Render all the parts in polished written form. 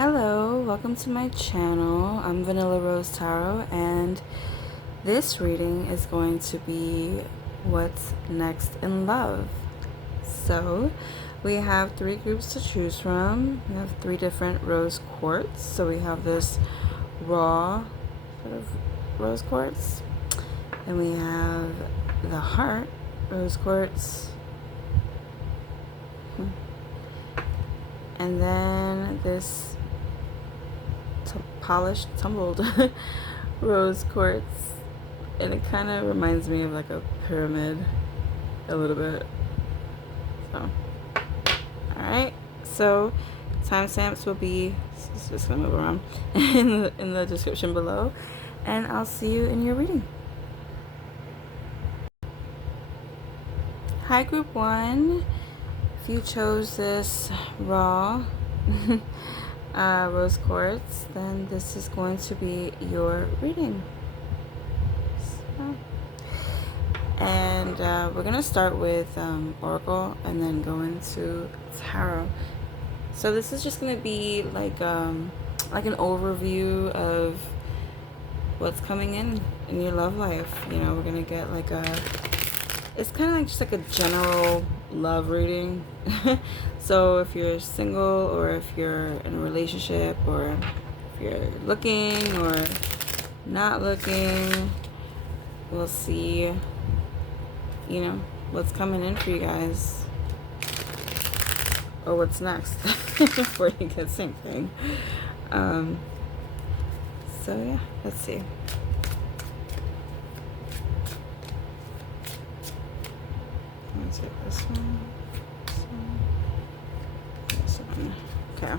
Hello, welcome to my channel. I'm Vanilla Rose Tarot, and this reading is going to be what's next in love. So we have three groups to choose from. We have three different rose quartz. So we have this raw sort of rose quartz, and we have the heart rose quartz, and then this polished tumbled rose quartz, and it kind of reminds me of like a pyramid a little bit. So alright, so timestamps will be just gonna move around in the description below, and I'll see you in your reading. Hi group 1, if you chose this raw rose quartz, then this is going to be your reading. So, and we're gonna start with Oracle and then go into Tarot. So this is just gonna be like an overview of what's coming in your love life. You know, we're gonna get like it's kind of like just like a general love reading. So if you're single, or if you're in a relationship, or if you're looking or not looking, we'll see, you know, what's coming in for you guys, or what's next before you get same thing. So yeah, let's see. Let's take this one. This one. Okay.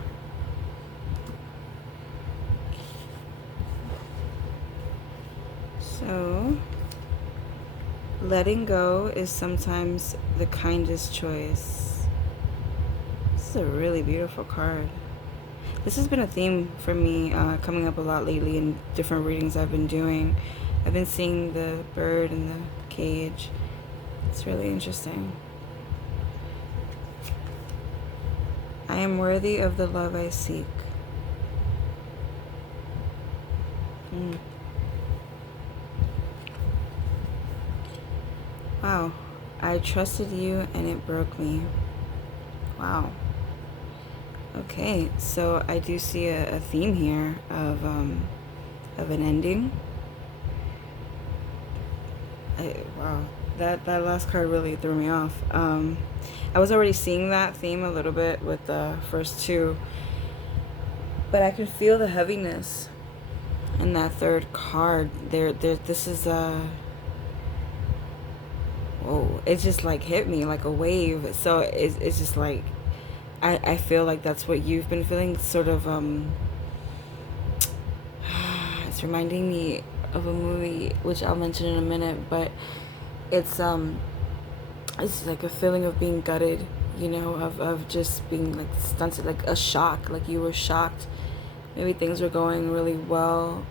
So, letting go is sometimes the kindest choice. This is a really beautiful card. This has been a theme for me coming up a lot lately in different readings I've been doing. I've been seeing the bird in the cage. It's really interesting. I am worthy of the love I seek. Wow. I trusted you and it broke me. Wow. Okay, so I do see a theme here of an ending. Wow, that last card really threw me off. I was already seeing that theme a little bit with the first two, but I can feel the heaviness in that third card. This is whoa! It just like hit me like a wave. So it's just like I feel like that's what you've been feeling. Sort of it's reminding me of a movie which I'll mention in a minute, but it's like a feeling of being gutted, you know, of just being like stunted, like a shock, like you were shocked. Maybe things were going really well,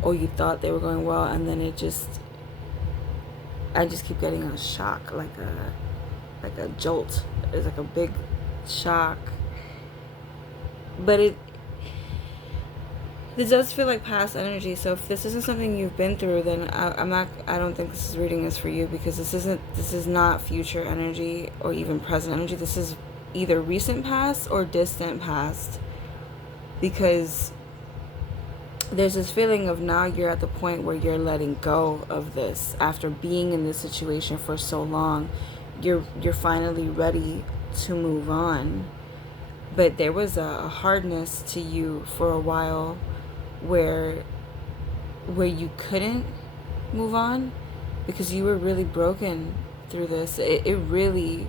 or you thought they were going well, and then I just keep getting a shock, like a jolt. It's like a big shock, but it does feel like past energy. So if this isn't something you've been through, then I don't think this reading is for you, because this is not future energy or even present energy. This is either recent past or distant past, because there's this feeling of now you're at the point where you're letting go of this after being in this situation for so long. You're finally ready to move on, but there was a hardness to you for a while where you couldn't move on because you were really broken through this. It really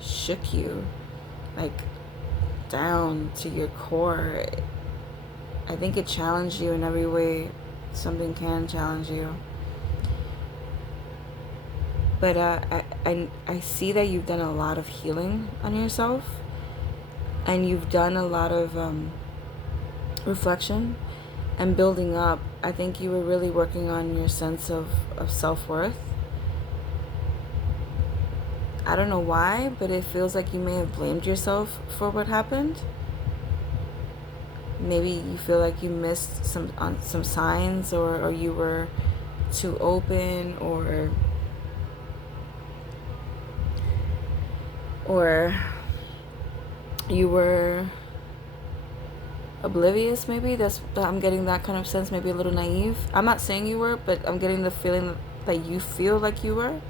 shook you like down to your core. I think it challenged you in every way something can challenge you. But I see that you've done a lot of healing on yourself, and you've done a lot of reflection and building up. I think you were really working on your sense of self-worth. I don't know why, but it feels like you may have blamed yourself for what happened. Maybe you feel like you missed some signs, or you were too open, or you were oblivious. Maybe I'm getting that kind of sense. Maybe a little naive. I'm not saying you were, but I'm getting the feeling that you feel like you were.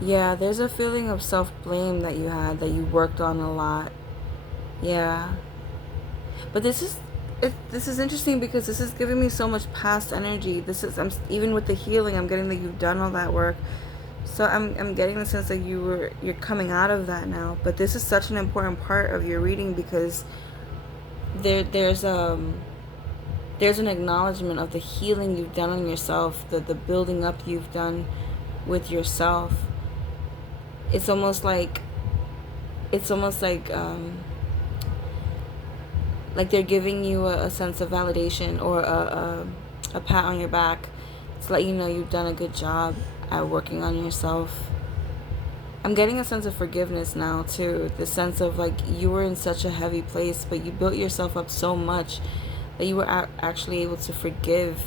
Yeah, there's a feeling of self-blame that you had, that you worked on a lot. Yeah. But this is interesting because this is giving me so much past energy. Even with the healing, I'm getting that you've done all that work. So I'm getting the sense that you're coming out of that now. But this is such an important part of your reading because there's an acknowledgement of the healing you've done on yourself, the building up you've done with yourself. It's almost like they're giving you a sense of validation, or a pat on your back to let you know you've done a good job at working on yourself. I'm getting a sense of forgiveness now too. The sense of like you were in such a heavy place, but you built yourself up so much that you were actually able to forgive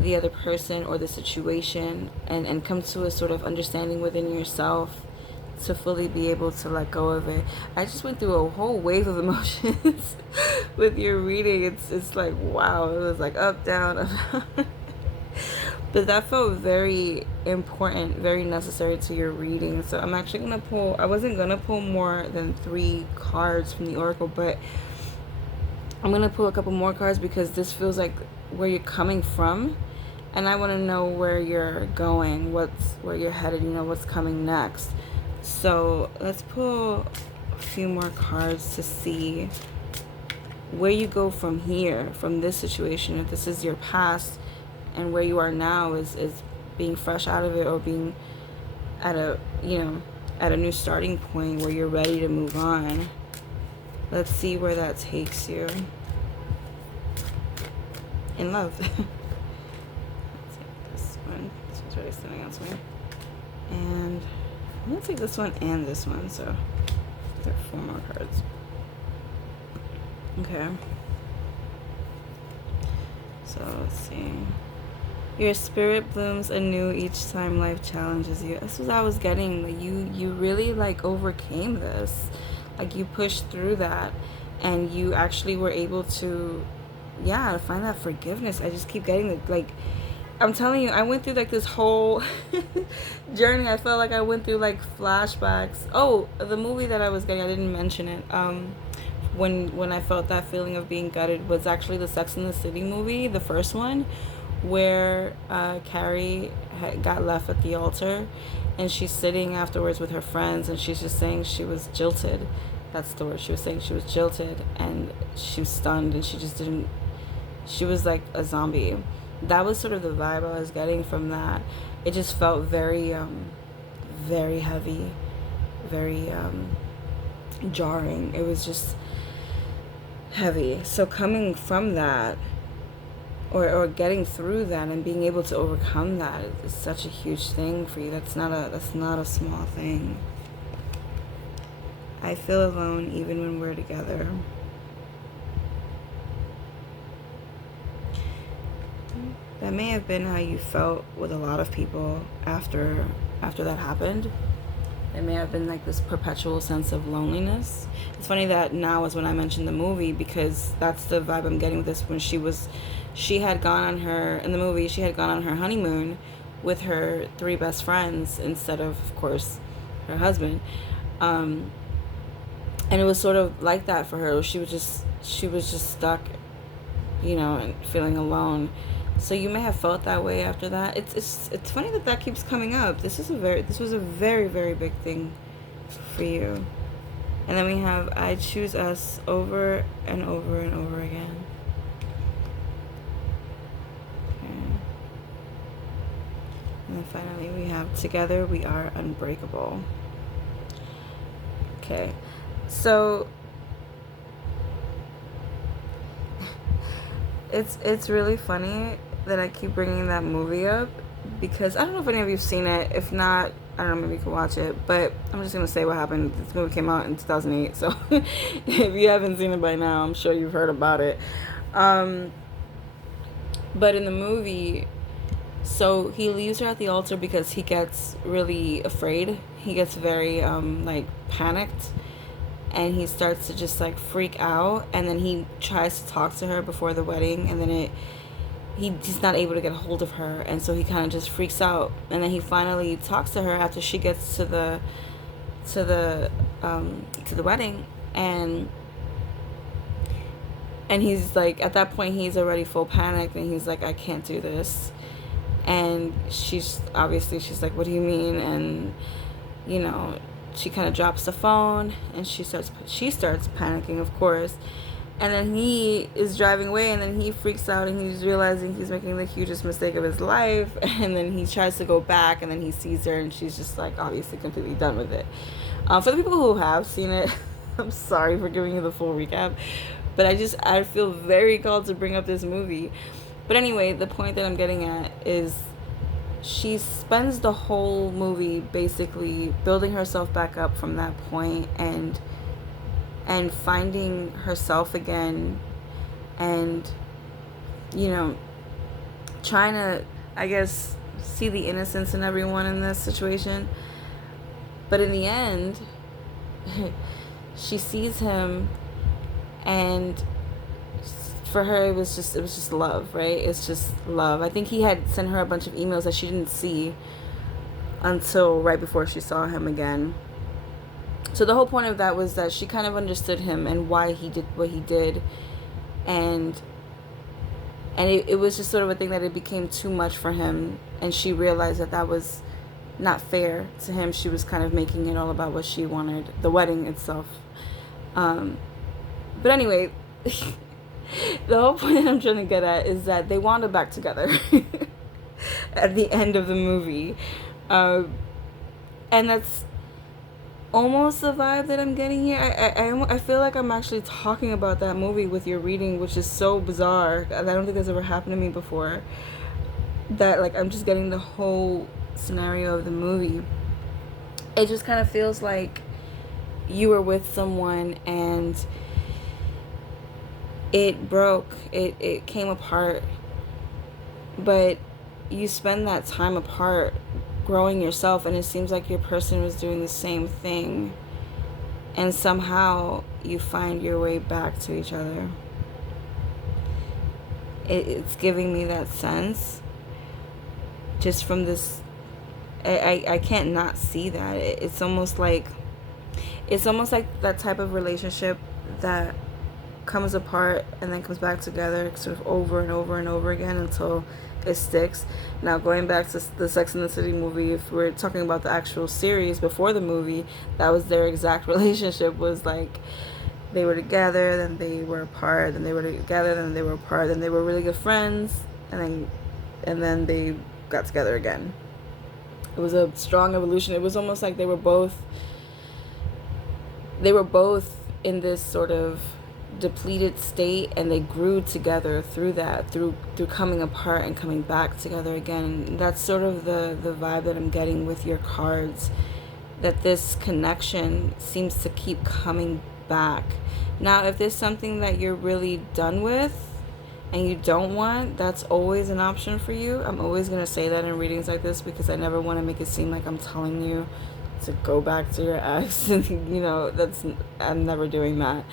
the other person or the situation, and come to a sort of understanding within yourself to fully be able to let go of it. I just went through a whole wave of emotions with your reading. It's like, wow, it was like up, down, up, down. But that felt very important, very necessary to your reading. So I'm actually going to pull, I wasn't going to pull more than 3 cards from the Oracle, but I'm going to pull a couple more cards because this feels like where you're coming from. And I want to know where you're going, where you're headed, what's coming next. So let's pull a few more cards to see where you go from here, from this situation. If this is your past, and where you are now is being fresh out of it, or being at a new starting point where you're ready to move on. Let's see where that takes you in love. Let's take this one. This one's already standing out to me. And I'm going to take this one and this one, so there are 4 more cards. Okay. So let's see. Your spirit blooms anew each time life challenges you. This was what I was getting. You really like overcame this. Like you pushed through that, and you actually were able to, find that forgiveness. I just keep getting it. Like, I'm telling you, I went through like this whole journey. I felt like I went through like flashbacks. Oh, the movie that I was getting, I didn't mention it. When I felt that feeling of being gutted was actually the Sex and the City movie, the first one, where Carrie got left at the altar, and she's sitting afterwards with her friends, and she's just saying she was jilted. That's the word. She was saying she was jilted, and she was stunned, and she was like a zombie. That was sort of the vibe I was getting from that. It just felt very, very heavy, very jarring. It was just heavy. So coming from that, or getting through that and being able to overcome that is such a huge thing for you. That's not a small thing. I feel alone even when we're together. That may have been how you felt with a lot of people after that happened. It may have been like this perpetual sense of loneliness. It's funny that now is when I mentioned the movie, because that's the vibe I'm getting with this. When she had gone on her honeymoon with her 3 best friends instead of course, her husband. And it was sort of like that for her. She was just stuck, and feeling alone. So you may have felt that way after that. It's funny that keeps coming up. This was a very, very big thing for you. And then we have I choose us over and over and over again. Okay. And then finally we have together we are unbreakable. Okay. So it's really funny that I keep bringing that movie up, because I don't know if any of you've seen it. If not, I don't know, maybe you can watch it. But I'm just going to say what happened. This movie came out in 2008. So if you haven't seen it by now, I'm sure you've heard about it. But in the movie, so he leaves her at the altar because he gets really afraid. He gets very, like, panicked. And he starts to just, like, freak out. And then he tries to talk to her before the wedding. And then he's not able to get a hold of her, and so he kind of just freaks out. And then he finally talks to her after she gets to the wedding, and he's like, at that point he's already full panicked, and he's like, I can't do this. And she's like, what do you mean? And you know, she kind of drops the phone, and she starts panicking, of course. And then he is driving away, and then he freaks out, and he's realizing he's making the hugest mistake of his life. And then he tries to go back, and then he sees her, and she's just, like, obviously completely done with it. For the people who have seen it, I'm sorry for giving you the full recap, but I feel very called to bring up this movie. But anyway, the point that I'm getting at is she spends the whole movie basically building herself back up from that point, and finding herself again, and, you know, trying to, I guess, see the innocence in everyone in this situation. But in the end, she sees him, and for her it was just love, right? It's just love. I think he had sent her a bunch of emails that she didn't see until right before she saw him again. So the whole point of that was that she kind of understood him and why he did what he did. And it was just sort of a thing that it became too much for him. And she realized that was not fair to him. She was kind of making it all about what she wanted, the wedding itself. But anyway, the whole point that I'm trying to get at is that they wound up back together at the end of the movie. And that's almost the vibe that I'm getting here. I feel like I'm actually talking about that movie with your reading, which is so bizarre. I don't think that's ever happened to me before. That, like, I'm just getting the whole scenario of the movie. It just kind of feels like you were with someone and it broke. It came apart. But you spend that time apart growing yourself, and it seems like your person was doing the same thing, and somehow you find your way back to each other. It's giving me that sense just from this. I can't not see that. It's almost like that type of relationship that comes apart and then comes back together sort of over and over and over again until it sticks. Now, going back to the Sex and the City movie, if we're talking about the actual series before the movie, that was their exact relationship. Was like, they were together, then they were apart, then they were together, then they were apart, then they were really good friends, and then they got together again. It was a strong evolution. It was almost like they were both in this sort of depleted state, and they grew together through coming apart and coming back together again. And that's sort of the vibe that I'm getting with your cards, that this connection seems to keep coming back. Now, if there's something that you're really done with and you don't want, that's always an option for you. I'm always going to say that in readings like this, because I never want to make it seem like I'm telling you to go back to your ex. You know, I'm never doing that.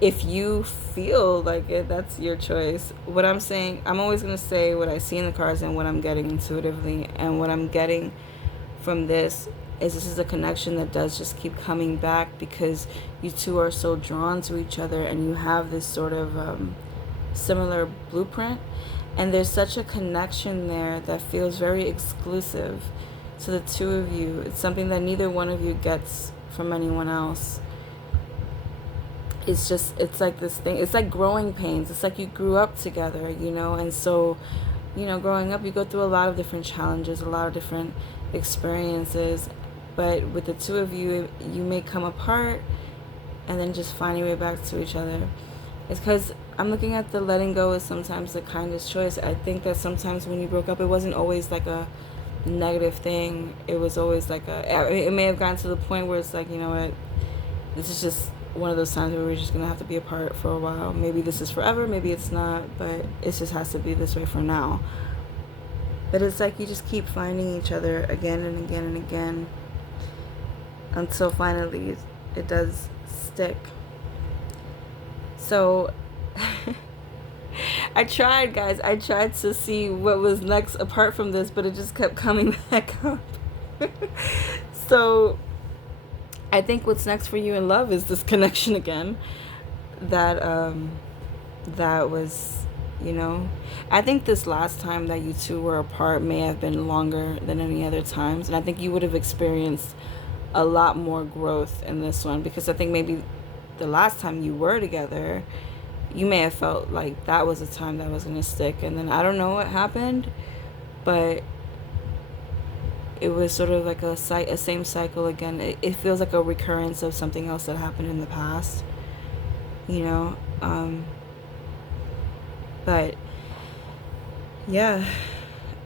If you feel like it, that's your choice. What I'm saying, I'm always going to say what I see in the cards and what I'm getting intuitively. And what I'm getting from this is a connection that does just keep coming back, because you two are so drawn to each other, and you have this sort of similar blueprint. And there's such a connection there that feels very exclusive to the two of you. It's something that neither one of you gets from anyone else. It's like this thing. It's like growing pains. It's like you grew up together, you know. And so, you know, growing up, you go through a lot of different challenges, a lot of different experiences. But with the two of you, you may come apart and then just find your way back to each other. It's because I'm looking at the letting go is sometimes the kindest choice. I think that sometimes when you broke up, it wasn't always like a negative thing. It was always like it may have gotten to the point where it's like, you know what, this is just one of those times where we're just gonna have to be apart for a while. Maybe this is forever, maybe it's not, but it just has to be this way for now. But it's like you just keep finding each other again and again and again until finally it does stick. So I tried, guys. I tried to see what was next apart from this, but it just kept coming back up. So I think what's next for you in love is this connection again. That was, you know, I think this last time that you two were apart may have been longer than any other times, and I think you would have experienced a lot more growth in this one, because I think maybe the last time you were together, you may have felt like that was a time that was going to stick, and then I don't know what happened, but it was sort of like a same cycle again. It feels like a recurrence of something else that happened in the past, you know. But yeah,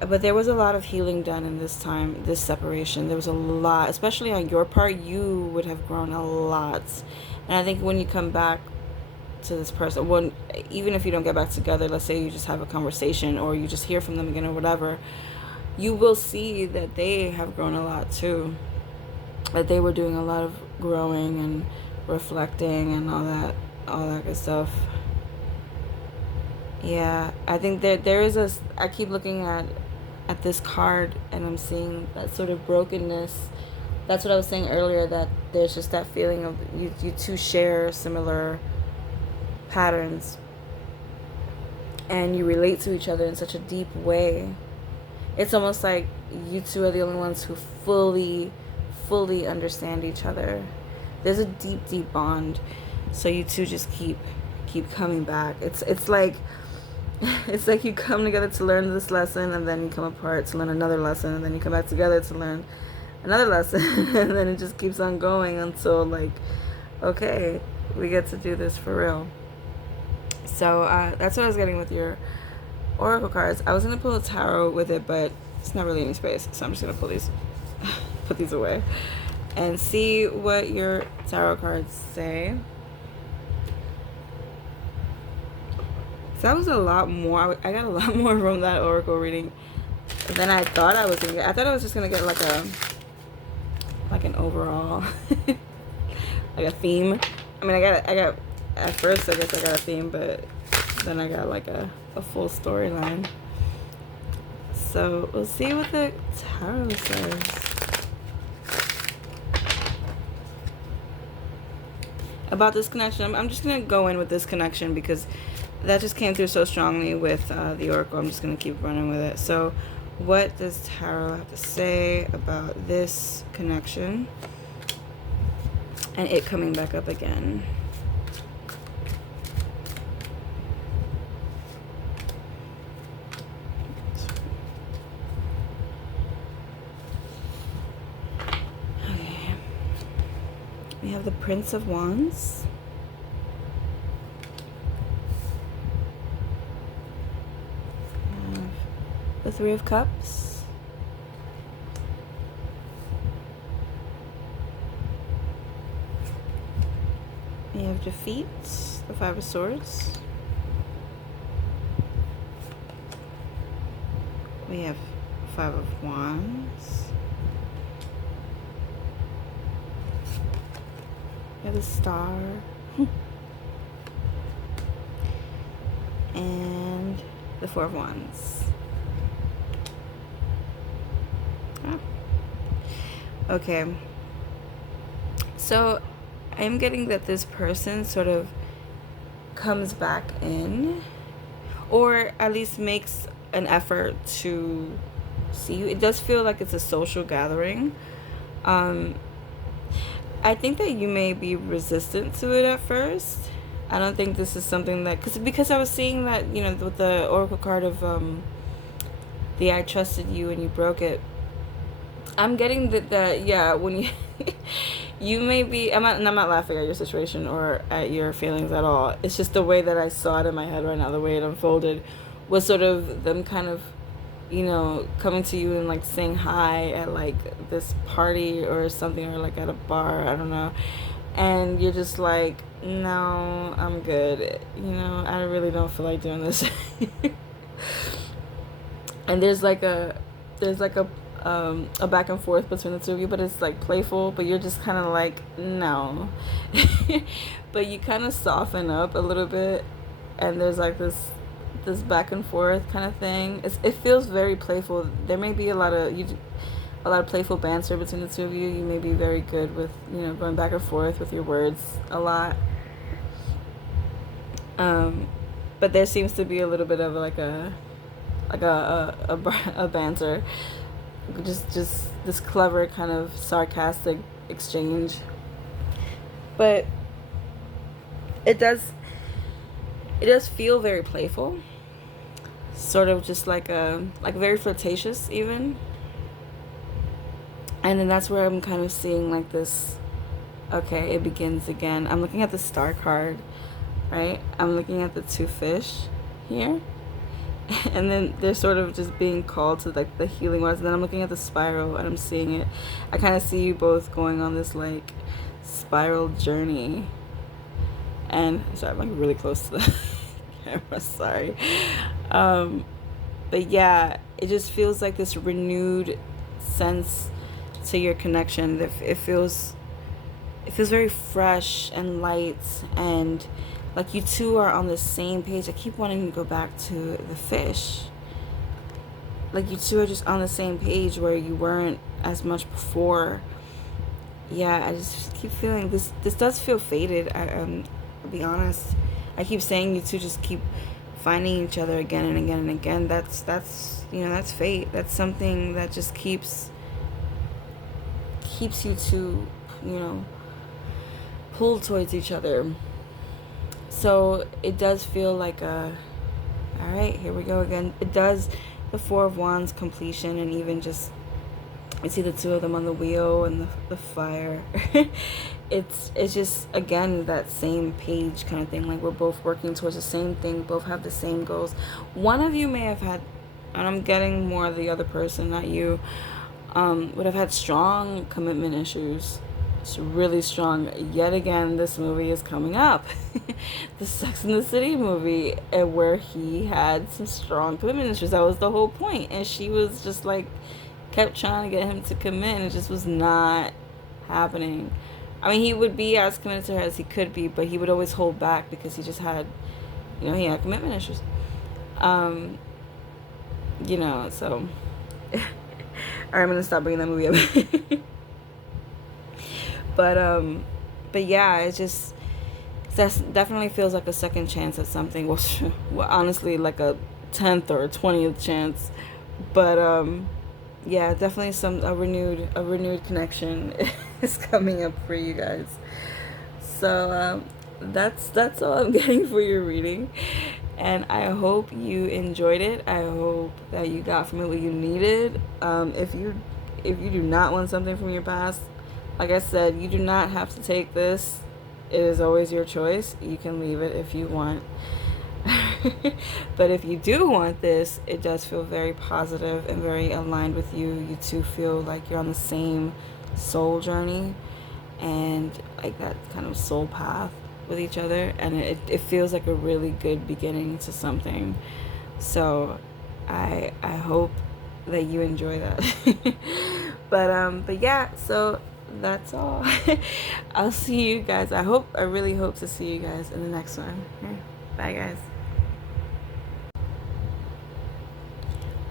but there was a lot of healing done in this time, this separation. There was a lot, especially on your part. You would have grown a lot, and I think when you come back to this person, when even if you don't get back together, let's say you just have a conversation or you just hear from them again or whatever, you will see that they have grown a lot too, that they were doing a lot of growing and reflecting and all that good stuff. Yeah, I think there is I keep looking at this card, and I'm seeing that sort of brokenness. That's what I was saying earlier, that there's just that feeling of you two share similar patterns, and you relate to each other in such a deep way. It's almost like you two are the only ones who fully understand each other. There's a deep bond, so you two just keep coming back. It's like it's like you come together to learn this lesson, and then you come apart to learn another lesson, and then you come back together to learn another lesson, and then it just keeps on going until, like, okay, we get to do this for real. So that's what I was getting with your oracle cards. I was gonna pull a tarot with it, but it's not really any space, so I'm just gonna pull these, put these away, and see what your tarot cards say. So that was a lot more. I got a lot more from that oracle reading than I thought I was gonna get. I thought I was just gonna get like an overall like a theme. I mean, I got at first I guess I got a theme, but then I got like a full storyline. So we'll see what the tarot says. About this connection. I'm just gonna go in with this connection because that just came through so strongly with the oracle. I'm just gonna keep running with it. So what does tarot have to say about this connection and it coming back up again? Okay, we have the Prince of Wands, the Three of Cups, we have Defeat, the Five of Swords, we have Five of Wands, we have the Star, and the Four of Wands. Okay, so I'm getting that this person sort of comes back in, or at least makes an effort to see you. It does feel like it's a social gathering. I think that you may be resistant to it at first. I don't think this is something that, because I was seeing that, you know, with the oracle card of the I trusted you and you broke it. I'm getting that yeah, when you you may be, I'm not laughing at your situation or at your feelings at all. It's just the way that I saw it in my head right now, the way it unfolded was sort of them kind of you know, coming to you and like saying hi at like this party or something, or like at a bar, I don't know, and you're just like, no, I'm good, you know, I really don't feel like doing this. And there's like a back and forth between the two of you, but it's like playful, but you're just kind of like, no. But you kind of soften up a little bit, and there's like this back and forth kind of thing. It feels very playful. There may be a lot of playful banter between the two of you. You may be very good with, you know, going back and forth with your words a lot. Um, but there seems to be a little bit of a banter, just this clever kind of sarcastic exchange. But it does it does feel very playful, sort of just like very flirtatious even. And then that's where I'm kind of seeing like this, okay, it begins again. I'm looking at the star card, right? I'm looking at the two fish here. And then they're sort of just being called to like the healing waters. And then I'm looking at the spiral and I'm seeing it. I kind of see you both going on this like spiral journey. And sorry, I'm like really close to the camera, sorry. But yeah, it just feels like this renewed sense to your connection. It feels very fresh and light, and like you two are on the same page. I keep wanting to go back to the fish. Like you two are just on the same page where you weren't as much before. Yeah, I just keep feeling this. This does feel faded. I'll be honest. I keep saying you two just keep finding each other again and again and again. That's you know, that's fate. That's something that just keeps you two, you know, pulled towards each other. So it does feel like all right, here we go again. It does, the Four of Wands completion, and even just, I see the two of them on the wheel and the fire. It's just, again, that same page kind of thing. Like we're both working towards the same thing, both have the same goals. One of you may have had, and I'm getting more of the other person, not you, would have had strong commitment issues. It's really strong. Yet again, this movie is coming up. The Sex and the City movie, and where he had some strong commitment issues. That was the whole point. And she was just like, kept trying to get him to commit, and it just was not happening. I mean, he would be as committed to her as he could be, but he would always hold back because he just had, you know, he had commitment issues. You know, so. Alright, I'm gonna stop bringing that movie up. But yeah, it just, that definitely feels like a second chance at something. Well, honestly, like a 10th or a 20th chance. But yeah, definitely a renewed connection is coming up for you guys. So that's all I'm getting for your reading, and I hope you enjoyed it. I hope that you got from it what you needed. If you do not want something from your past, like I said, you do not have to take this. It is always your choice. You can leave it if you want. But if you do want this, it does feel very positive and very aligned with you. You two feel like you're on the same soul journey and like that kind of soul path with each other, and it feels like a really good beginning to something. So I hope that you enjoy that. But yeah, so that's all. I'll see you guys. I really hope to see you guys in the next one. Okay. Bye guys.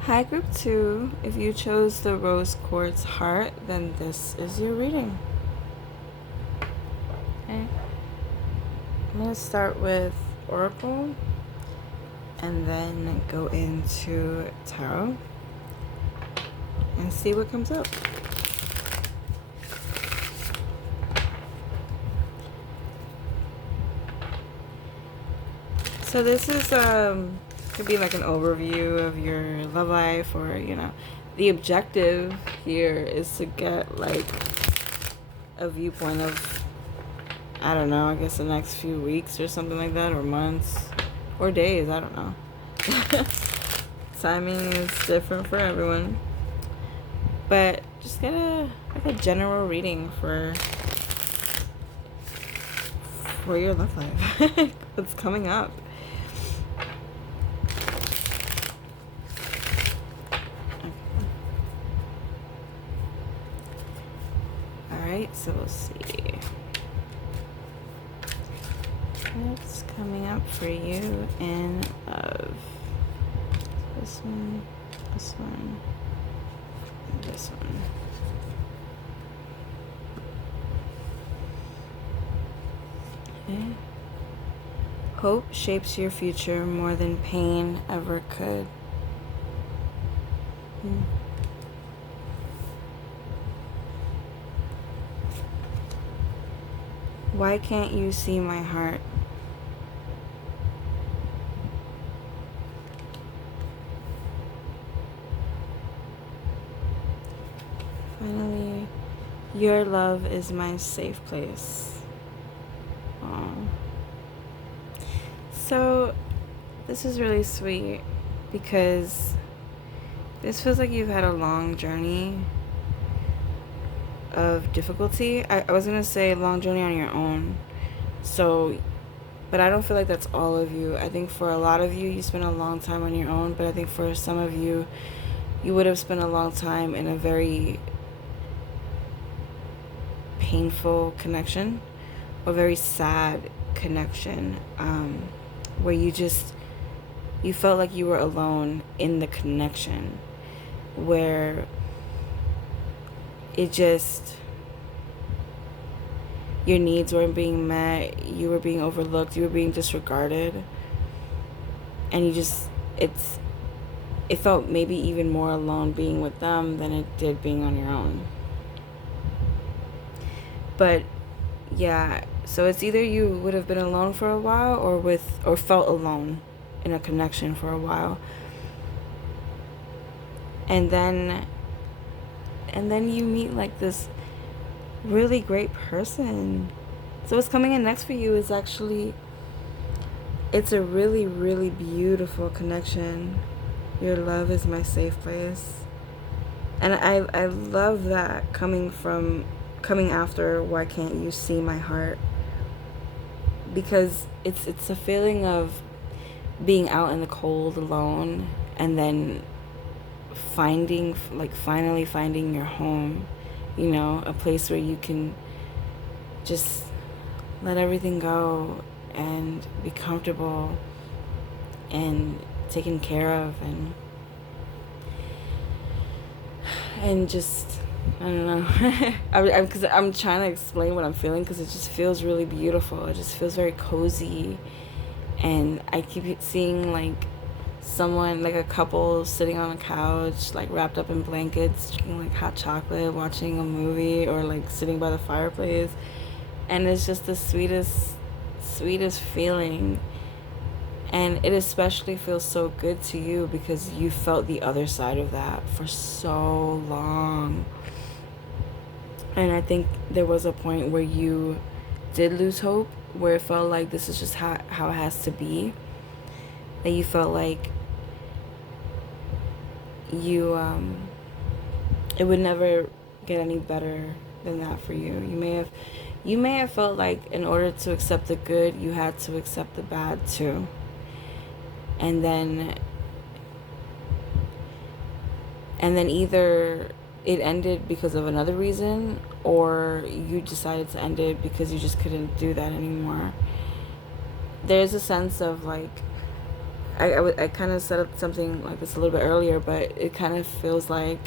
Hi group 2. If you chose the rose quartz heart, then this is your reading. Okay. I'm going to start with Oracle and then go into Tarot and see what comes up. So this is could be like an overview of your love life, or you know, the objective here is to get like a viewpoint of, I don't know, I guess the next few weeks or something like that, or months or days, I don't know. timing is different for everyone. But just get a general reading for your love life. What's coming up. Alright, so we'll see. What's coming up for you in love? This one, and this one. Okay. Hope shapes your future more than pain ever could. Why can't you see my heart? Finally, your love is my safe place. Aww. So, this is really sweet because this feels like you've had a long journey of difficulty. I was going to say a long journey on your own. So, but I don't feel like that's all of you. I think for a lot of you, you spent a long time on your own. But I think for some of you, you would have spent a long time in a very painful connection, a very sad connection, where you felt like you were alone in the connection, where it just, your needs weren't being met, you were being overlooked, you were being disregarded, and it felt maybe even more alone being with them than it did being on your own. But yeah, so it's either you would have been alone for a while or felt alone in a connection for a while. And then you meet like this really great person. So what's coming in next for you is actually, it's a really, really beautiful connection. Your love is my safe place. And I love that coming after why can't you see my heart, because it's a feeling of being out in the cold alone and then finally finding your home, a place where you can just let everything go and be comfortable and taken care of and just, I don't know. Because I'm trying to explain what I'm feeling, because it just feels really beautiful. It just feels very cozy. And I keep seeing like someone, like a couple sitting on a couch, like wrapped up in blankets, drinking like hot chocolate, watching a movie, or like sitting by the fireplace. And it's just the sweetest feeling. And it especially feels so good to you because you felt the other side of that for so long. And I think there was a point where you did lose hope, where it felt like this is just how it has to be. That you felt like it would never get any better than that for you. You may have felt like in order to accept the good, you had to accept the bad too. And then either it ended because of another reason, or you decided to end it because you just couldn't do that anymore. There's a sense of like, I kind of said something like this a little bit earlier, but it kind of feels like,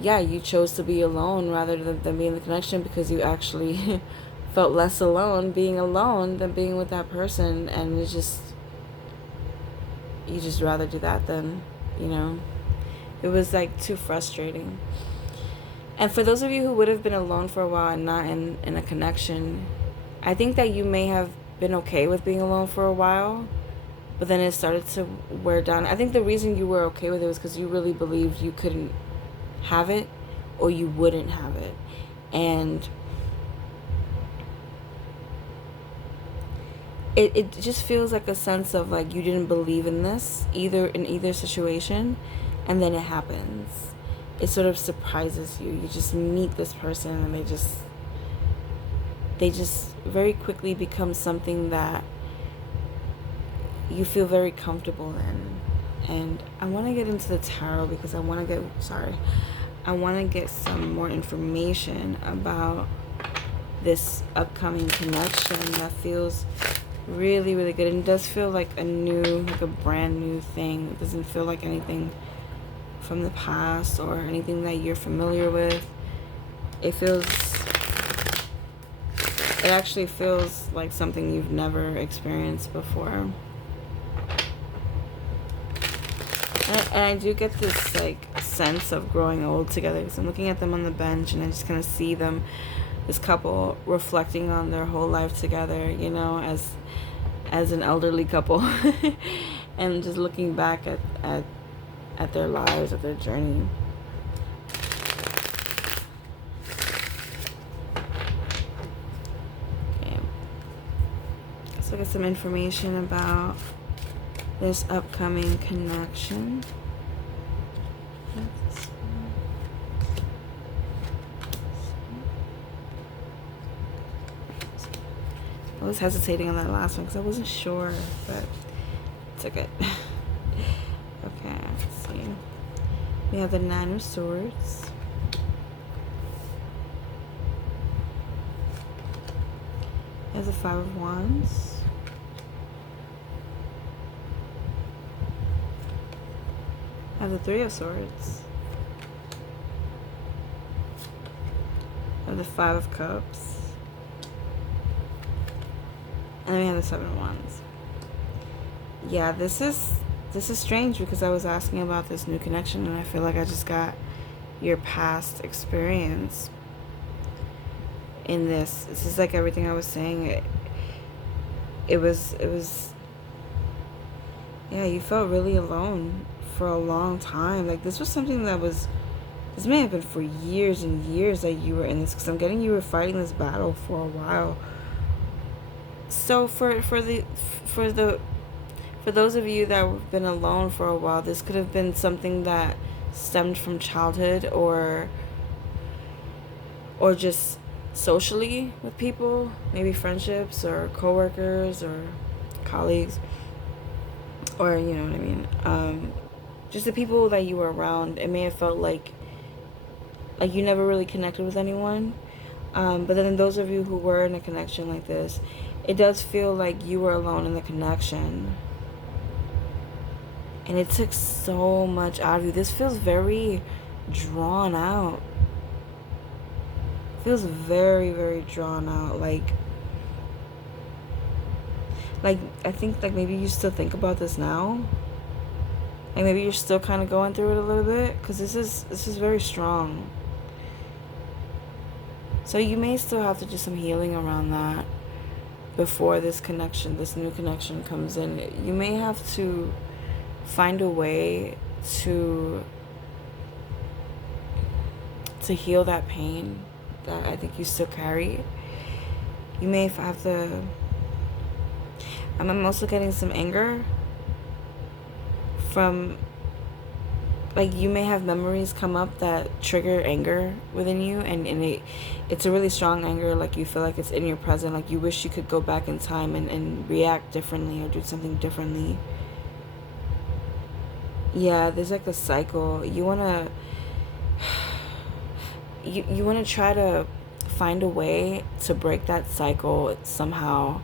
yeah, you chose to be alone rather than be in the connection, because you actually felt less alone being alone than being with that person. And it's just, you just rather do that than, it was like too frustrating. And for those of you who would have been alone for a while and not in a connection, I think that you may have been okay with being alone for a while, but then it started to wear down. I think the reason you were okay with it was because you really believed you couldn't have it, or you wouldn't have it. And it just feels like a sense of like you didn't believe in this either in either situation, and then it happens. It sort of surprises you. You just meet this person and they just very quickly become something that you feel very comfortable in. And I want to get into the tarot because I want to get some more information about this upcoming connection that feels really, really good. And it does feel like like a brand new thing. It doesn't feel like anything from the past or anything that you're familiar with. It actually feels like something you've never experienced before. And I do get this like sense of growing old together, because I'm looking at them on the bench and I just kind of see them, this couple, reflecting on their whole life together, you know, as an elderly couple, and just looking back at their lives, at their journey. Okay, let's look at some information about this upcoming connection. I was hesitating on that last one because I wasn't sure, but it's okay. Okay, let's see. We have the Nine of Swords. We have the Five of Wands. I have the Three of Swords. I have the Five of Cups. And then we have the Seven of Wands. Yeah, this is strange because I was asking about this new connection and I feel like I just got your past experience in this. This is like everything I was saying. It was yeah, you felt really alone for a long time. Like this was something this may have been for years and years that you were in this, because I'm getting you were fighting this battle for a while. So for those of you that have been alone for a while, this could have been something that stemmed from childhood or just socially with people, maybe friendships or coworkers or colleagues, or you know what I mean, just the people that you were around. It may have felt like you never really connected with anyone, but then those of you who were in a connection like this, it does feel like you were alone in the connection. And it took so much out of you. This feels very drawn out. It feels very, very drawn out. Like I think like maybe you still think about this now. Like maybe you're still kind of going through it a little bit, because this is very strong. So you may still have to do some healing around that before this new connection comes in. You may have to find a way to heal that pain that I think you still carry. You may have to... I'm also getting some anger from... Like, you may have memories come up that trigger anger within you, and it's a really strong anger. Like, you feel like it's in your present. Like, you wish you could go back in time and react differently or do something differently. Yeah, there's like a cycle. You want to try to find a way to break that cycle somehow,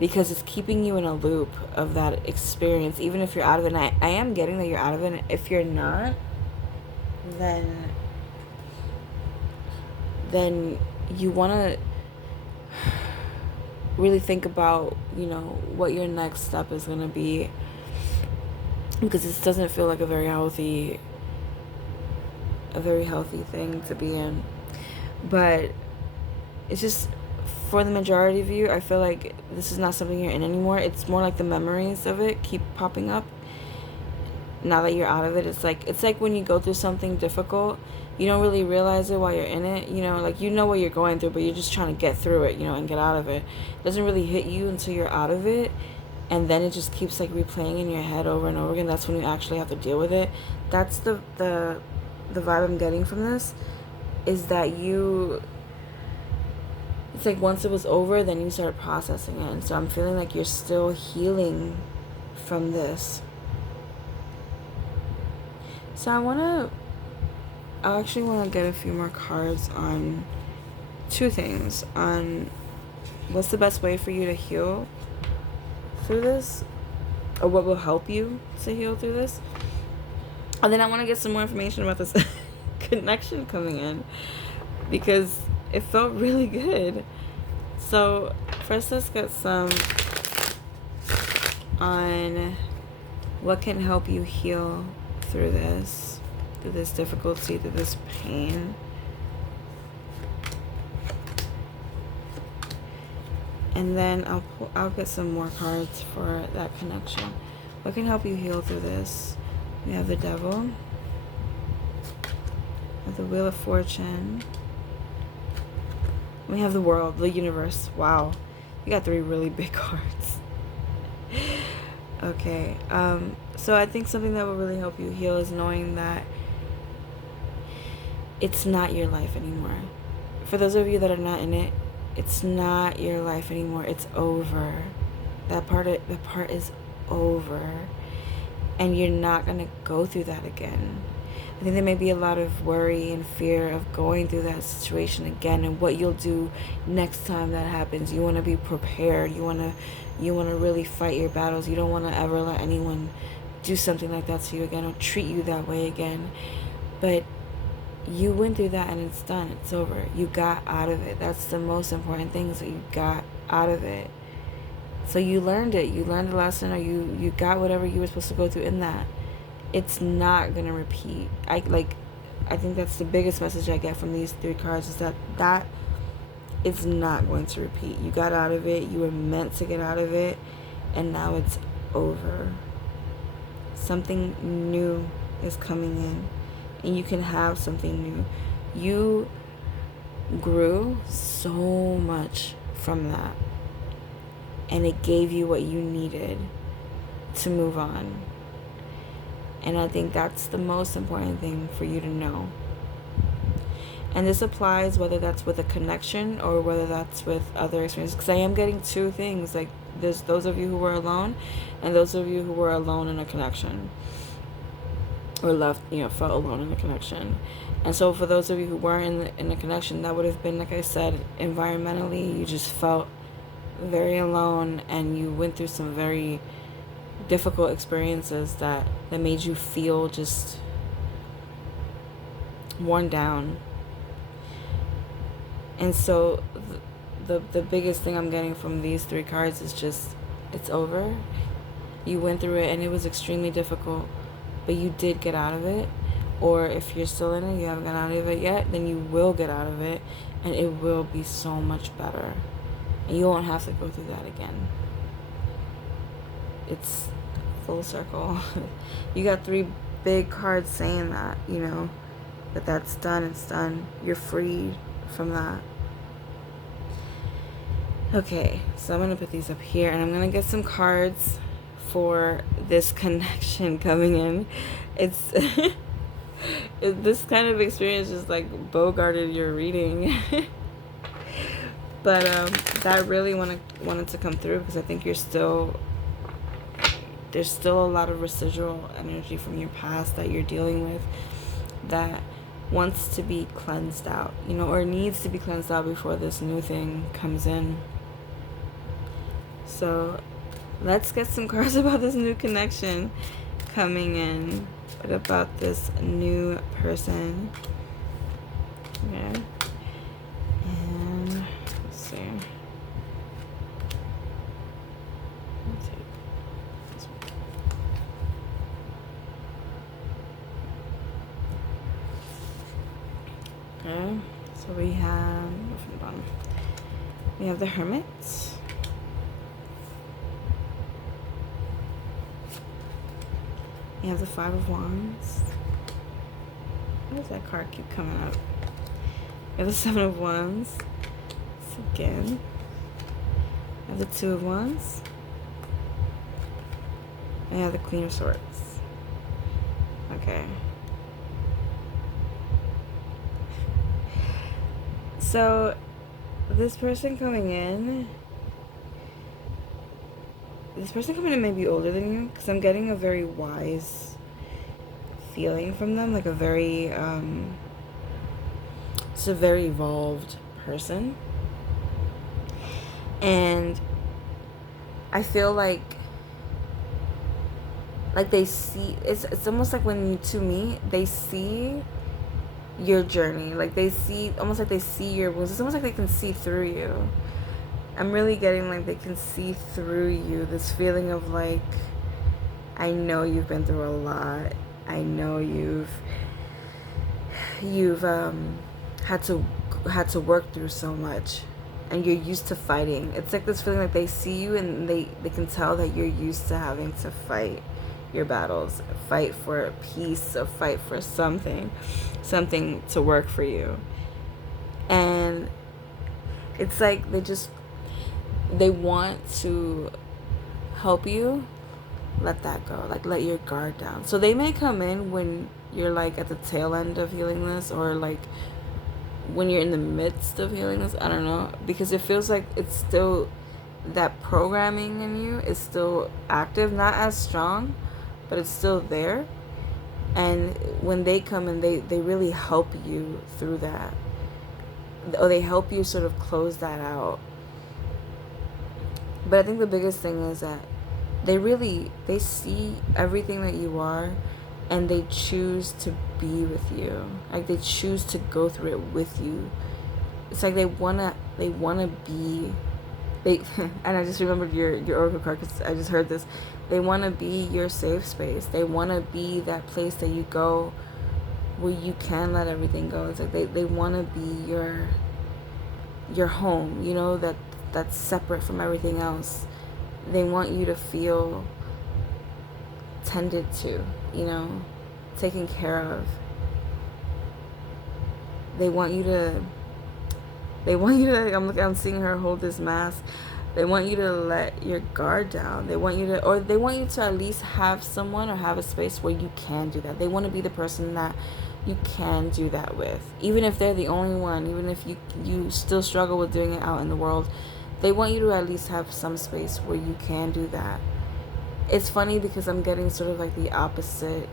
because it's keeping you in a loop of that experience, even if you're out of it. And I am getting that you're out of it. And if you're not, then you want to really think about, you know, what your next step is going to be, because this doesn't feel like a very healthy thing to be in. But it's just, for the majority of you, I feel like this is not something you're in anymore. It's more like the memories of it keep popping up. Now that you're out of it, it's like when you go through something difficult, you don't really realize it while you're in it. You know, like, you know what you're going through, but you're just trying to get through it, you know, and get out of it. It doesn't really hit you until you're out of it. And then it just keeps like replaying in your head over and over again. That's when you actually have to deal with it. That's the vibe I'm getting from this, is that you, it's like once it was over, then you started processing it. And so I'm feeling like you're still healing from this. So I actually want to get a few more cards on two things. On what's the best way for you to heal through this, or what will help you to heal through this. And then I want to get some more information about this connection coming in, because it felt really good. So first, let's get some on what can help you heal through this difficulty, through this pain. And then I'll get some more cards for that connection. What can help you heal through this? We have the Devil. We have the Wheel of Fortune. We have the World, the Universe. Wow. You got 3 really big cards. Okay. So I think something that will really help you heal is knowing that it's not your life anymore. For those of you that are not in it, it's not your life anymore. It's over. That part is over. And you're not going to go through that again. I think there may be a lot of worry and fear of going through that situation again, and what you'll do next time that happens. You want to be prepared. You want to really fight your battles. You don't want to ever let anyone do something like that to you again, or treat you that way again. But you went through that, and it's done. It's over. You got out of it. That's the most important thing, is that you got out of it. So you learned it. You learned the lesson, or you got whatever you were supposed to go through in that. It's not going to repeat. I think that's the biggest message I get from these 3 cards, is that is not going to repeat. You got out of it. You were meant to get out of it. And now it's over. Something new is coming in. And you can have something new. You grew so much from that. And it gave you what you needed to move on. And I think that's the most important thing for you to know. And this applies whether that's with a connection or whether that's with other experiences. Because I am getting 2 things. Like, there's those of you who were alone, and those of you who were alone in a connection. Or felt alone in a connection. And so for those of you who weren't in a connection, that would have been, like I said, environmentally, you just felt very alone, and you went through some very difficult experiences that made you feel just worn down. And so the biggest thing I'm getting from these 3 cards is just, it's over. You went through it, and it was extremely difficult, but you did get out of it. Or if you're still in it, you haven't got out of it yet, then you will get out of it, and it will be so much better. And you won't have to go through that again. It's full circle. You got 3 big cards saying that, that's done. It's done. You're freed from that. Okay, so I'm going to put these up here, and I'm going to get some cards for this connection coming in. It's this kind of experience just like bogarted your reading. But that really wanted to come through, because I think there's still a lot of residual energy from your past that you're dealing with that wants to be cleansed out, or needs to be cleansed out before this new thing comes in. So let's get some cards about this new connection coming in. What about this new person? Okay. And let's see. Let's take this one. Okay. So we have, from the bottom, we have the Hermit. We have the 5 of Wands. Why does that card keep coming up? We have the Seven of Wands. So again. We have the Two of Wands. And I have the Queen of Swords. Okay. So, this person coming in may be older than you, because I'm getting a very wise feeling from them, like a very, it's a very evolved person. And I feel like they see, it's almost like when you two meet, they see your journey, like they see, almost like they see your wounds. It's almost like they can see through you. I'm really getting like they can see through you, this feeling of like, I know you've been through a lot, I know you've had to work through so much, and you're used to fighting. It's like this feeling like they see you and they can tell that you're used to having to fight your battles, fight for peace, or fight for something to work for you. And it's like they want to help you let that go, like let your guard down. So they may come in when you're like at the tail end of healing this, or like when you're in the midst of healing this, I don't know, because it feels like it's still, that programming in you is still active, not as strong, but it's still there. And when they come in, they really help you through that, or they help you sort of close that out. But I think the biggest thing is that they see everything that you are, and they choose to be with you. Like they choose to go through it with you. It's like they wanna be. And I just remembered your Oracle card, because I just heard this. They want to be your safe space. They want to be that place that you go where you can let everything go. It's like they want to be your home, you know, that's separate from everything else. They want you to feel tended to, you know, taken care of. They want you to, I'm seeing her hold this mask. They want you to let your guard down. They want you to at least have someone or have a space where you can do that. They want to be the person that you can do that with. Even if they're the only one, even if you still struggle with doing it out in the world, they want you to at least have some space where you can do that. It's funny because I'm getting sort of like the opposite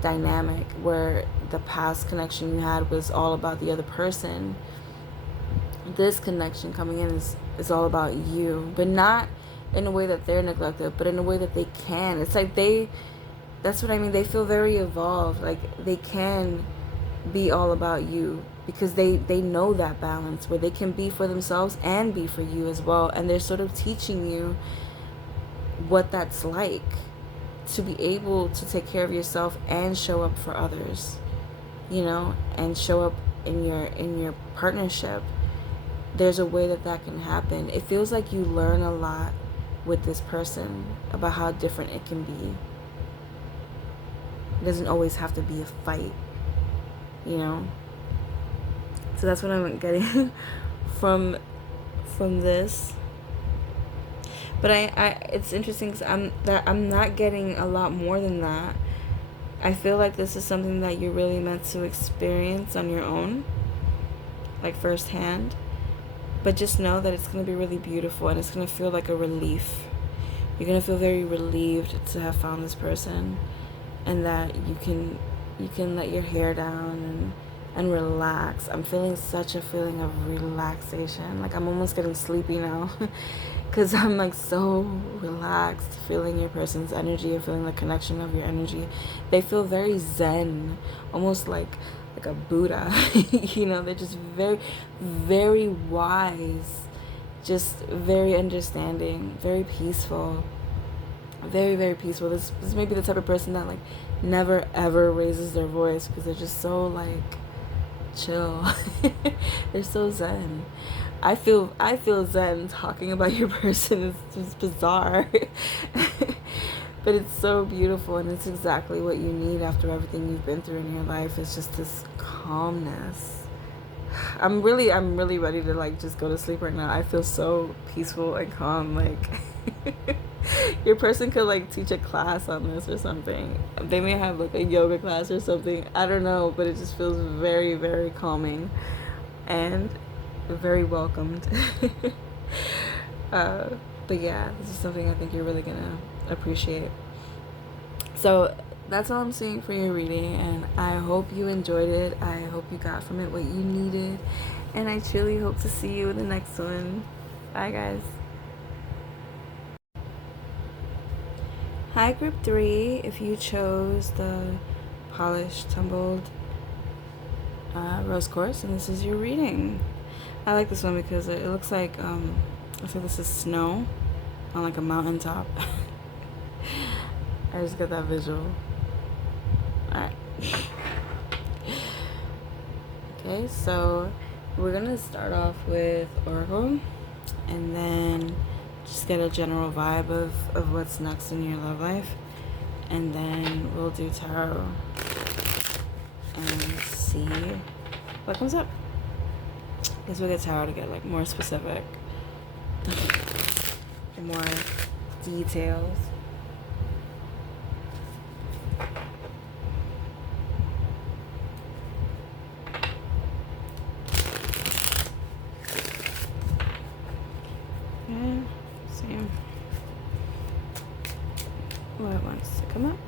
dynamic, where the past connection you had was all about the other person. This connection coming in is all about you, but not in a way that they're neglected, but in a way that they can. It's like that's what I mean. They feel very evolved. Like they can be all about you, because they know that balance where they can be for themselves and be for you as well. And they're sort of teaching you what that's like, to be able to take care of yourself and show up for others, you know, and show up in your partnership. There's a way that can happen. It feels like you learn a lot with this person about how different it can be. It doesn't always have to be a fight, you know. So that's what I'm getting from this. But it's interesting because I'm not getting a lot more than that. I feel like this is something that you're really meant to experience on your own, like firsthand. But just know that it's going to be really beautiful, and it's going to feel like a relief. You're going to feel very relieved to have found this person, and that you can let your hair down and relax. I'm feeling such a feeling of relaxation. Like I'm almost getting sleepy now because I'm like so relaxed, feeling your person's energy and feeling the connection of your energy. They feel very zen, almost like a Buddha. You know, they're just very, very wise, just very understanding, very peaceful, very, very peaceful. This may be the type of person that like never ever raises their voice, because they're just so like chill. They're so zen. I feel zen talking about your person. It's just bizarre. But it's so beautiful, and it's exactly what you need after everything you've been through in your life. It's just this calmness. I'm really ready to like just go to sleep right now. I feel so peaceful and calm. Like your person could like teach a class on this or something. They may have like a yoga class or something. I don't know, but it just feels very, very calming and very welcomed. But yeah, this is something I think you're really gonna appreciate. So that's all I'm seeing for your reading, and I hope you enjoyed it. I hope you got from it what you needed, and I truly hope to see you in the next one. Bye, guys. Hi, group 3. If you chose the polished, tumbled rose quartz, and this is your reading. I like this one because it looks like I think this is snow on like a mountaintop. I just got that visual. Alright. Okay, so we're gonna start off with Oracle and then just get a general vibe of what's next in your love life. And then we'll do tarot and see what comes up. I guess we'll get tarot to get like more specific and more details. Same. What wants to come up?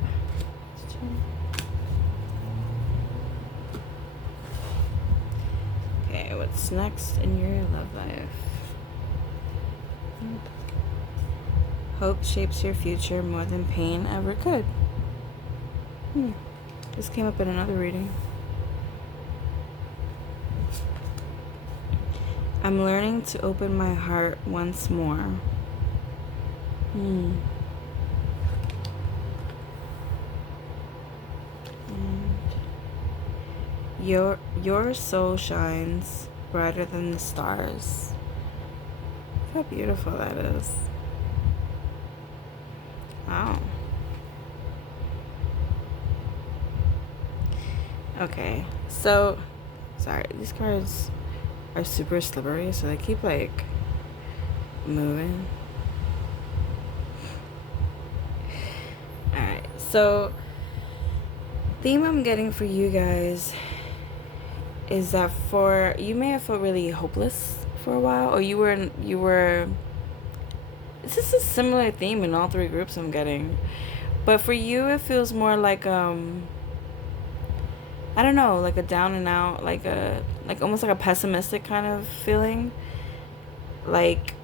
Okay, what's next in your love life? Hope shapes your future more than pain ever could. This came up in another reading. I'm learning to open my heart once more. And your soul shines brighter than the stars. Look how beautiful that is. Wow. Okay, so sorry, these cards are super slippery, so they keep like moving. Alright, so theme I'm getting for you guys is that for you may have felt really hopeless for a while, or you were this is a similar theme in all 3 groups I'm getting, but for you it feels more like I don't know, like a down and out, like almost like a pessimistic kind of feeling. Like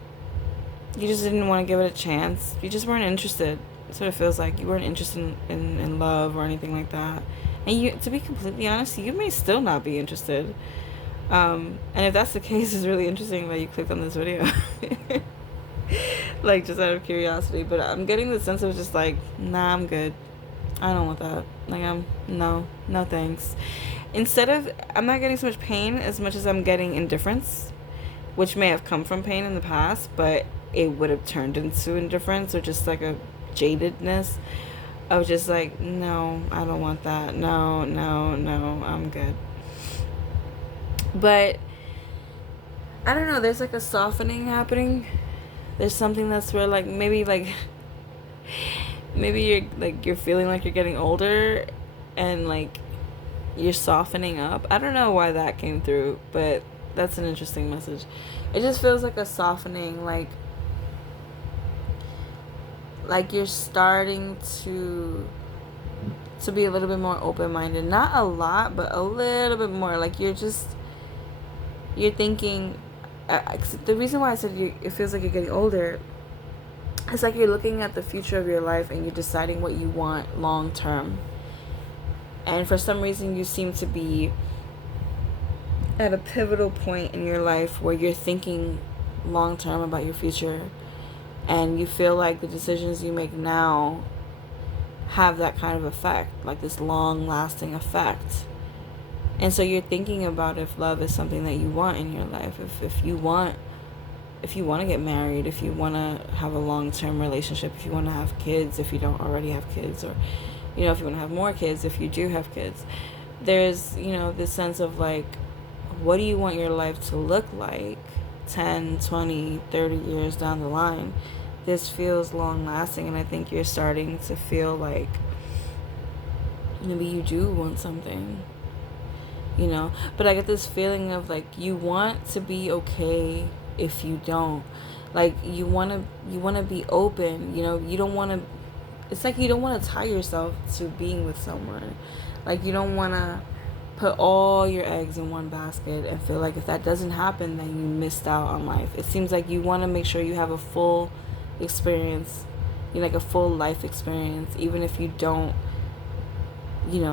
you just didn't want to give it a chance. You just weren't interested. That's what it feels like. You weren't interested in love or anything like that. And you, to be completely honest, you may still not be interested. And if that's the case, it's really interesting that you clicked on this video. Like just out of curiosity. But I'm getting the sense of just like, nah, I'm good. I don't want that. Like no thanks. Instead of, I'm not getting so much pain as much as I'm getting indifference, which may have come from pain in the past, but it would have turned into indifference or just like a jadedness of just like, no, I don't want that. No, I'm good. But I don't know, there's like a softening happening. There's something that's where like maybe you're feeling like you're getting older and like you're softening up. I don't know why that came through, but that's an interesting message. It just feels like a softening, like you're starting to be a little bit more open-minded. Not a lot, but a little bit more. Like you're thinking, the reason why I said it feels like you're getting older, it's like you're looking at the future of your life and you're deciding what you want long term. And for some reason you seem to be at a pivotal point in your life where you're thinking long term about your future, and you feel like the decisions you make now have that kind of effect, like this long lasting effect. And so you're thinking about if love is something that you want in your life, if you want to get married, if you want to have a long-term relationship, if you want to have kids, if you don't already have kids, or if you want to have more kids, if you do have kids. there's, this sense of like, what do you want your life to look like 10, 20, 30 years down the line? This feels long lasting, and I think you're starting to feel like maybe you do want something, but I get this feeling of like you want to be okay if you don't. Like you want to be open, you don't want to, it's like you don't want to tie yourself to being with someone. Like you don't want to put all your eggs in one basket and feel like if that doesn't happen then you missed out on life. It seems like you want to make sure you have a full experience, like a full life experience, even if you don't,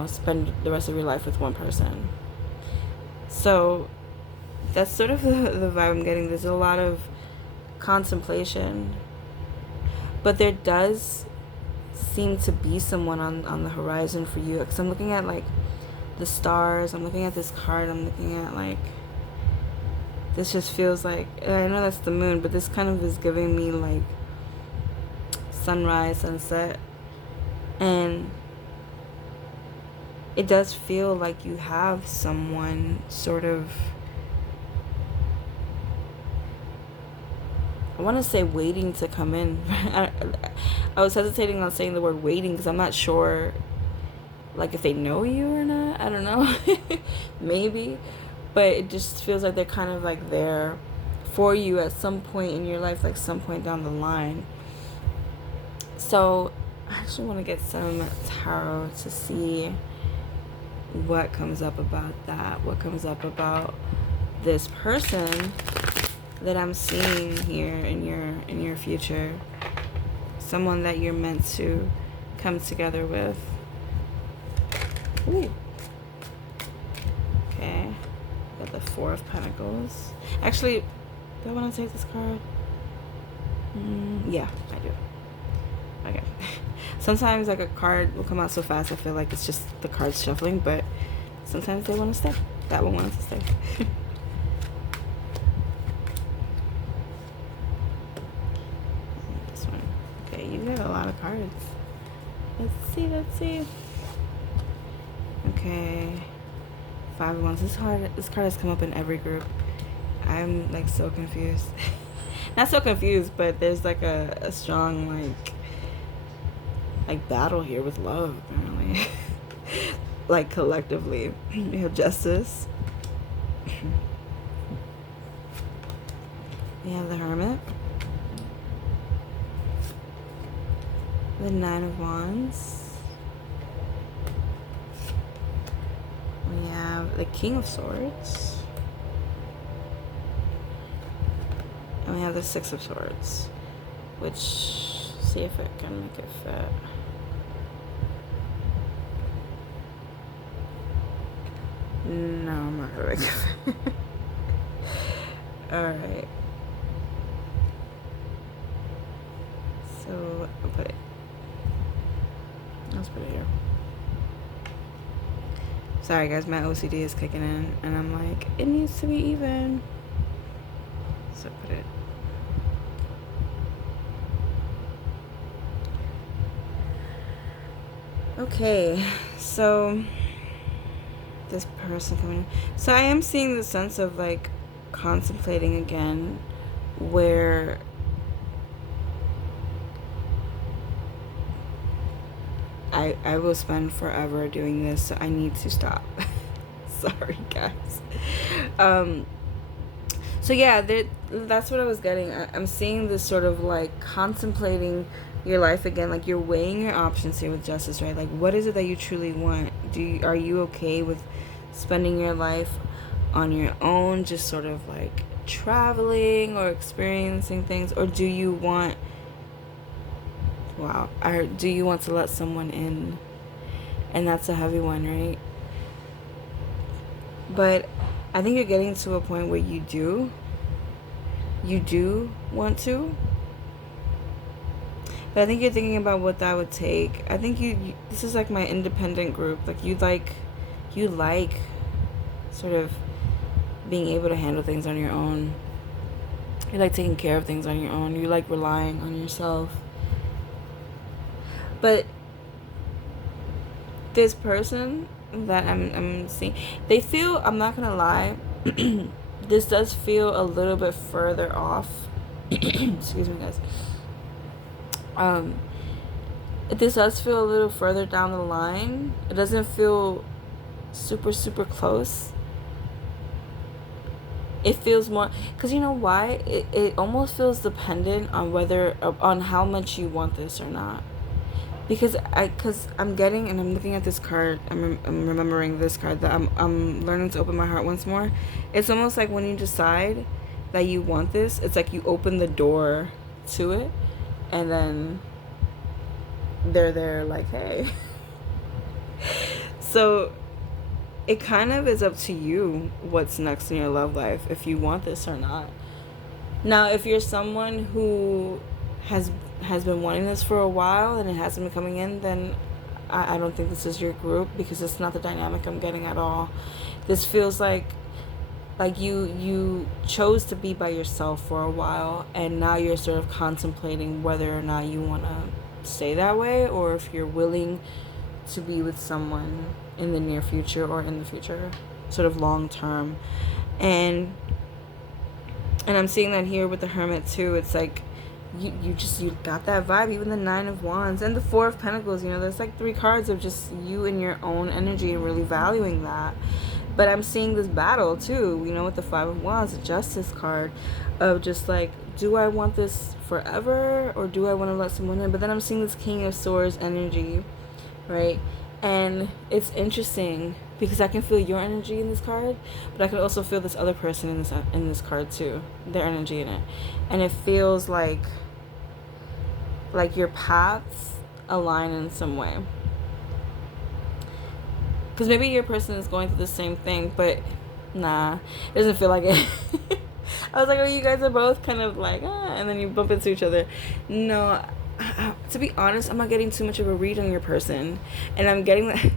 spend the rest of your life with one person. So that's sort of the vibe I'm getting. There's a lot of contemplation, but there does seem to be someone on the horizon for you. Because I'm looking at like the stars, I'm looking at this card, I'm looking at like, this just feels like, I know that's the moon, but this kind of is giving me like sunrise, sunset, and it does feel like you have someone sort of, I want to say waiting to come in. I was hesitating on saying the word waiting because I'm not sure like if they know you or not. I don't know. Maybe. But it just feels like they're kind of like there for you at some point in your life, like some point down the line. So I actually want to get some tarot to see what comes up about that. What comes up about this person that I'm seeing here in your future. Someone that you're meant to come together with. Ooh. Okay. Got the Four of Pentacles. Actually, do I want to take this card? Yeah, I do. Okay. Sometimes like a card will come out so fast I feel like it's just the cards shuffling, but sometimes they want to stay. That one wants to stay. This one. Okay, you got a lot of cards. Let's see. Okay. 5 of Wands. This card has come up in every group. I'm like so confused. Not so confused, but there's like a strong like battle here with love, apparently. Like collectively. We have Justice. We have the Hermit. The 9 of Wands. We have the King of Swords. And we have the 6 of Swords. Which, see if it can make it fit. No, I'm not gonna make it fit. Alright. So, I'll put it. Let's put it here. Sorry guys, my OCD is kicking in and I'm like, it needs to be even. So put it. Okay, so this person coming in. So I am seeing the sense of like contemplating again, where I will spend forever doing this, so I need to stop. Sorry guys. So yeah, that's what I was getting. I'm seeing this sort of like contemplating your life again, like you're weighing your options here with Justice, right? Like what is it that you truly want? Are you okay with spending your life on your own, just sort of like traveling or experiencing things, or do you want do you want to let someone in? And that's a heavy one, right? But I think you're getting to a point where you do want to. But I think you're thinking about what that would take. I think you this is like my independent group. Like you like sort of being able to handle things on your own. You like taking care of things on your own. You like relying on yourself. But this person that I'm seeing. They feel, I'm not gonna lie, this does feel a little bit further off. Excuse me, guys. Um, this does feel a little further down the line. It doesn't feel super, super close. It feels more, because you know why? It almost feels dependent on whether, on how much you want this or not. Because I'm getting, and I'm looking at this card, I'm remembering this card, that I'm learning to open my heart once more. It's almost like when you decide that you want this, it's like you open the door to it, and then they're there like, hey. So it kind of is up to you what's next in your love life, if you want this or not. Now, if you're someone who has been wanting this for a while and it hasn't been coming in, then I don't think this is your group, because it's not the dynamic I'm getting at all. This feels like you chose to be by yourself for a while, and now you're sort of contemplating whether or not you want to stay that way, or if you're willing to be with someone in the near future or in the future, sort of long term. And I'm seeing that here with the Hermit too. It's like you got that vibe. Even the Nine of Wands and the Four of Pentacles, there's like 3 cards of just you and your own energy and really valuing that. But I'm seeing this battle too, with the Five of Wands, the Justice card, of just like, do I want this forever, or do I want to let someone in? But then I'm seeing this King of Swords energy, right? And it's interesting because I can feel your energy in this card, but I can also feel this other person in this card too, their energy in it. And it feels like your paths align in some way. Because maybe your person is going through the same thing, but nah, it doesn't feel like it. I was like, oh, you guys are both kind of like, and then you bump into each other. No, to be honest, I'm not getting too much of a read on your person. And I'm getting that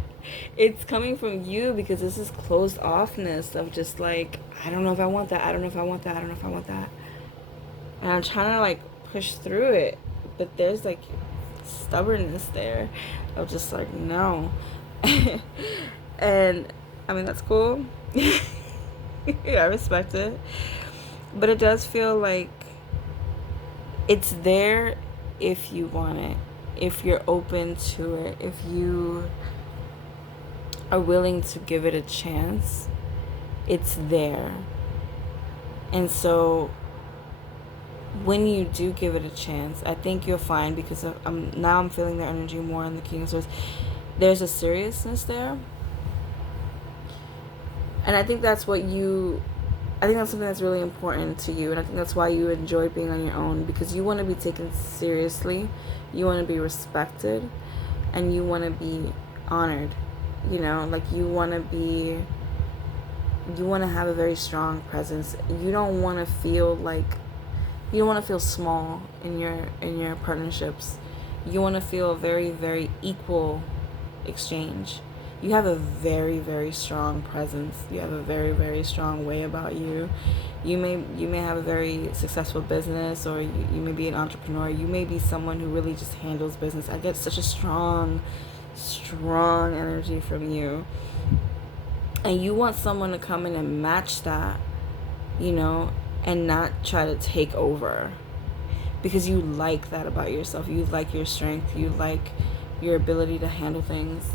it's coming from you, because this is closed offness of just like, I don't know if I want that. I don't know if I want that. I don't know if I want that. And I'm trying to like push through it, but there's like stubbornness there of just like, no. And I mean, that's cool. Yeah, I respect it. But it does feel like it's there if you want it, if you're open to it, if you are willing to give it a chance. It's there. And so when you do give it a chance, I think you'll find, because now I'm feeling their energy more in the King of Swords, there's a seriousness there. And I think that's something that's really important to you. And I think that's why you enjoy being on your own, because you want to be taken seriously, you want to be respected, and you want to be honored. Like you want to have a very strong presence. You don't want to feel small in your partnerships. You want to feel a very, very equal exchange. You have a very, very strong presence. You have a very, very strong way about you. You may have a very successful business, or you may be an entrepreneur. You may be someone who really just handles business. I get such a strong energy from you. And you want someone to come in and match that, and not try to take over. Because you like that about yourself. You like your strength. You like your ability to handle things.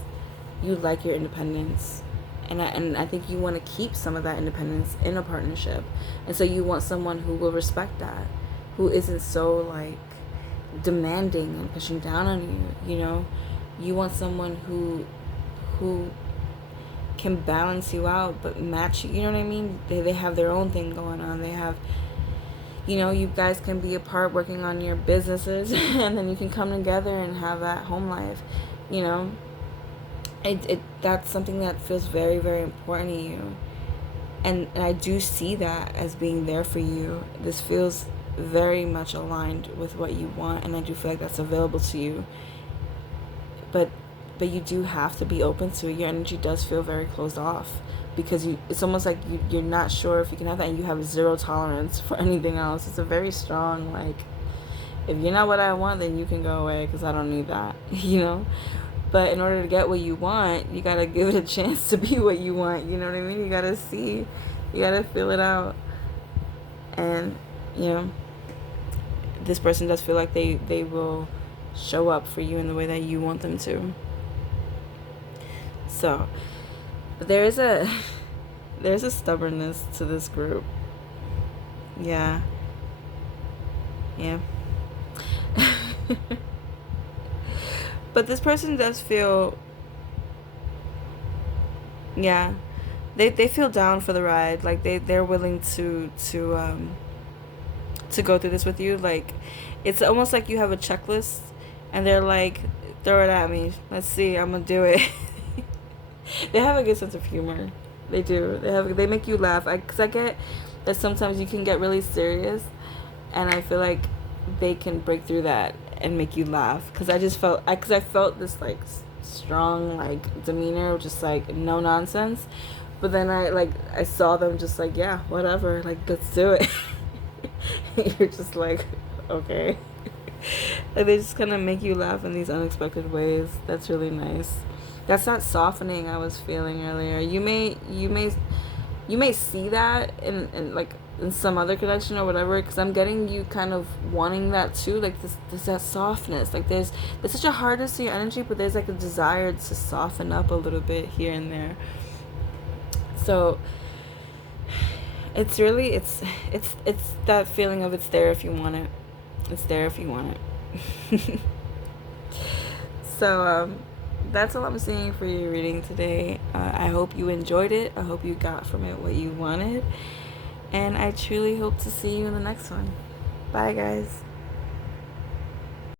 You like your independence. And I think you want to keep some of that independence in a partnership. And so you want someone who will respect that, who isn't so like demanding and pushing down on you, You want someone who can balance you out but match you, you know what I mean? They have their own thing going on. They have, you guys can be apart working on your businesses and then you can come together and have that home life, That's something that feels very, very important to you. And I do see that as being there for you. This feels very much aligned with what you want, and I do feel like that's available to you. But you do have to be open to it. Your energy does feel very closed off, because it's almost like you're not sure if you can have that, and you have zero tolerance for anything else. It's a very strong, like, if you're not what I want, then you can go away, because I don't need that, But in order to get what you want, you gotta give it a chance to be what you want. You know what I mean? You gotta see, you gotta feel it out. And, you know, this person does feel like they will show up for you in the way that you want them to. So, there's a stubbornness to this group. Yeah. Yeah. But this person does feel, yeah, they feel down for the ride. Like they're willing to go through this with you. Like it's almost like you have a checklist, and they're like, throw it at me. Let's see. I'm gonna do it. They have a good sense of humor. They do. They make you laugh. Cause I get that sometimes you can get really serious, and I feel like they can break through that and make you laugh. Cause I felt this like strong like demeanor, just like no nonsense. But then I saw them just like, yeah, whatever, like let's do it. You're just like, okay. Like they just kind of make you laugh in these unexpected ways. That's really nice. That's that softening I was feeling earlier. You may see that in like in some other connection or whatever, because I'm getting you kind of wanting that too, like this that softness. Like there's such a hardness to your energy, but there's like a desire to soften up a little bit here and there. So it's really it's that feeling of it's there if you want it. It's there if you want it. So that's all I'm seeing for your reading today. I hope you enjoyed it. I hope you got from it what you wanted. And I truly hope to see you in the next one. Bye, guys.